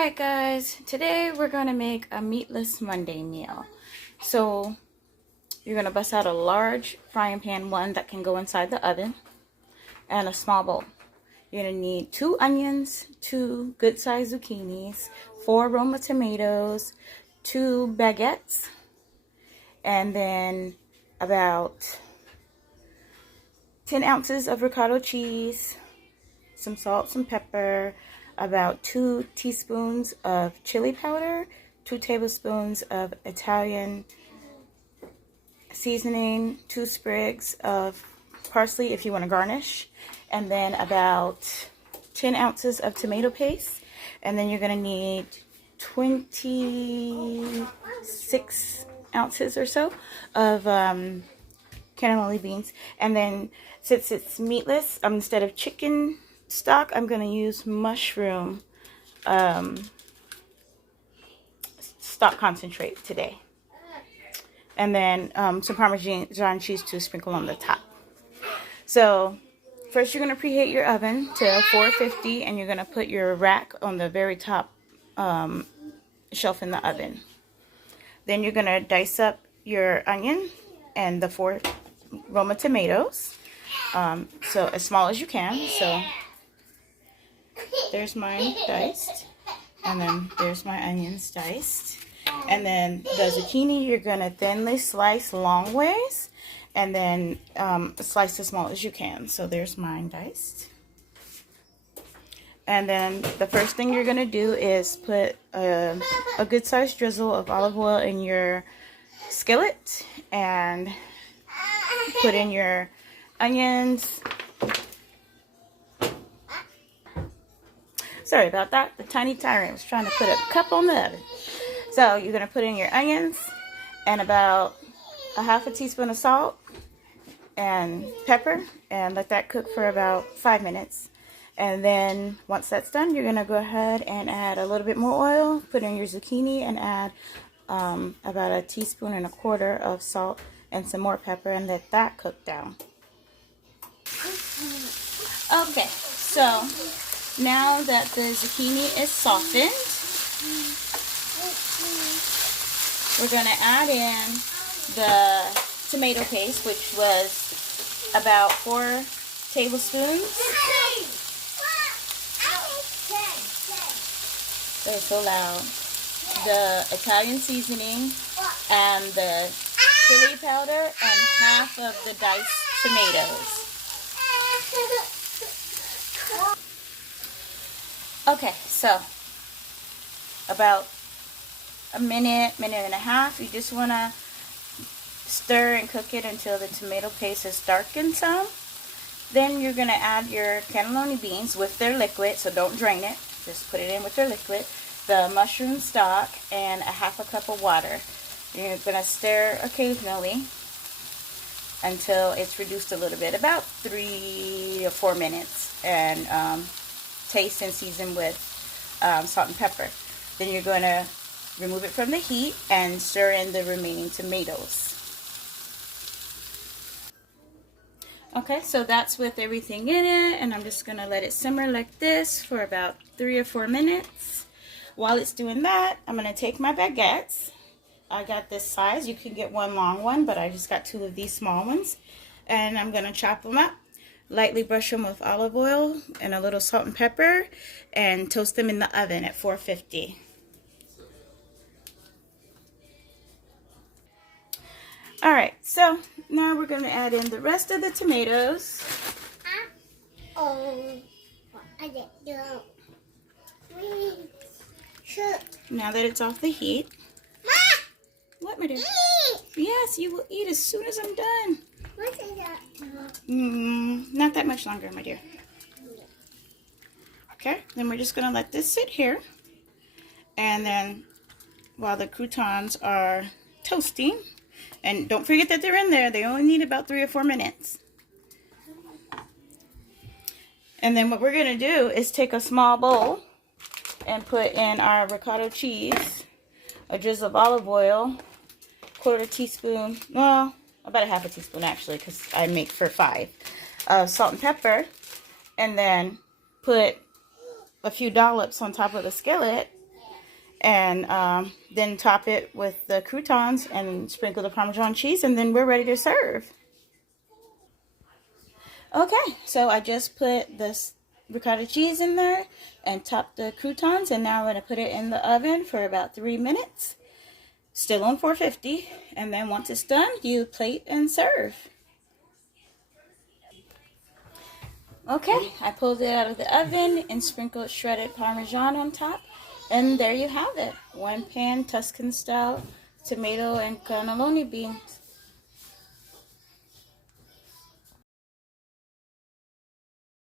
Alright guys, today we're going to make a meatless Monday meal. So you're going to bust out a large frying pan, one that can go inside the oven, and a small bowl. You're going to need 2 onions, 2 good sized zucchinis, 4 Roma tomatoes, 2 baguettes, and then about 10 ounces of ricotta cheese, some salt, some pepper, about 2 teaspoons of chili powder, 2 tablespoons of Italian seasoning, 2 sprigs of parsley if you want to garnish, and then about 10 ounces of tomato paste. And then you're going to need 26 ounces or so of canneloni beans. And then since it's meatless, instead of chicken stock, I'm going to use mushroom stock concentrate today. And then some Parmesan cheese to sprinkle on the top. So first you're going to preheat your oven to 450, and you're going to put your rack on the very top shelf in the oven. Then you're going to dice up your onion and the 4 Roma tomatoes, so as small as you can. So there's mine diced, and then there's my onions diced. And then the zucchini you're going to thinly slice long ways, and then slice as small as you can. So there's mine diced. And then the first thing you're going to do is put a good sized drizzle of olive oil in your skillet, and put in your onions. Sorry about that. The tiny tyrant was trying to put a cup on the oven. So you're going to put in your onions and about a half a teaspoon of salt and pepper, and let that cook for about 5 minutes. And then once that's done, you're going to go ahead and add a little bit more oil, put in your zucchini, and add about a teaspoon and a quarter of salt and some more pepper, and let that cook down. Okay, so now that the zucchini is softened, we're going to add in the tomato paste, which was about 4 tablespoons. They're so loud. The Italian seasoning and the chili powder and half of the diced tomatoes. Okay, so about a minute and a half, you just want to stir and cook it until the tomato paste is darkened some. Then you're going to add your cannelloni beans with their liquid, so don't drain it, just put it in with their liquid, the mushroom stock, and a half a cup of water. You're going to stir occasionally until it's reduced a little bit, about 3 or 4 minutes, and taste and season with salt and pepper. Then you're going to remove it from the heat and stir in the remaining tomatoes. Okay, so that's with everything in it, and I'm just going to let it simmer like this for about 3 or 4 minutes. While it's doing that, I'm going to take my baguettes. I got this size. You can get one long one, but I just got 2 of these small ones. And I'm going to chop them up, lightly brush them with olive oil and a little salt and pepper, and toast them in the oven at 450. Alright, so now we're going to add in the rest of the tomatoes. Now that it's off the heat. What, my dear? Yes, you will eat as soon as I'm done. Not that much longer, my dear. Okay, then we're just going to let this sit here. And then while the croutons are toasting, and don't forget that they're in there, they only need about 3 or 4 minutes. And then what we're going to do is take a small bowl and put in our ricotta cheese, a drizzle of olive oil, 1/4 teaspoon, well, about a half a teaspoon actually, because I make for 5, salt and pepper, and then put a few dollops on top of the skillet And then top it with the croutons and sprinkle the Parmesan cheese, and then we're ready to serve. Okay, so I just put this ricotta cheese in there and topped the croutons, and now I'm going to put it in the oven for about 3 minutes, still on 450, and then once it's done, you plate and serve. Okay, I pulled it out of the oven and sprinkled shredded Parmesan on top, and there you have it, one pan Tuscan style tomato and cannelloni beans.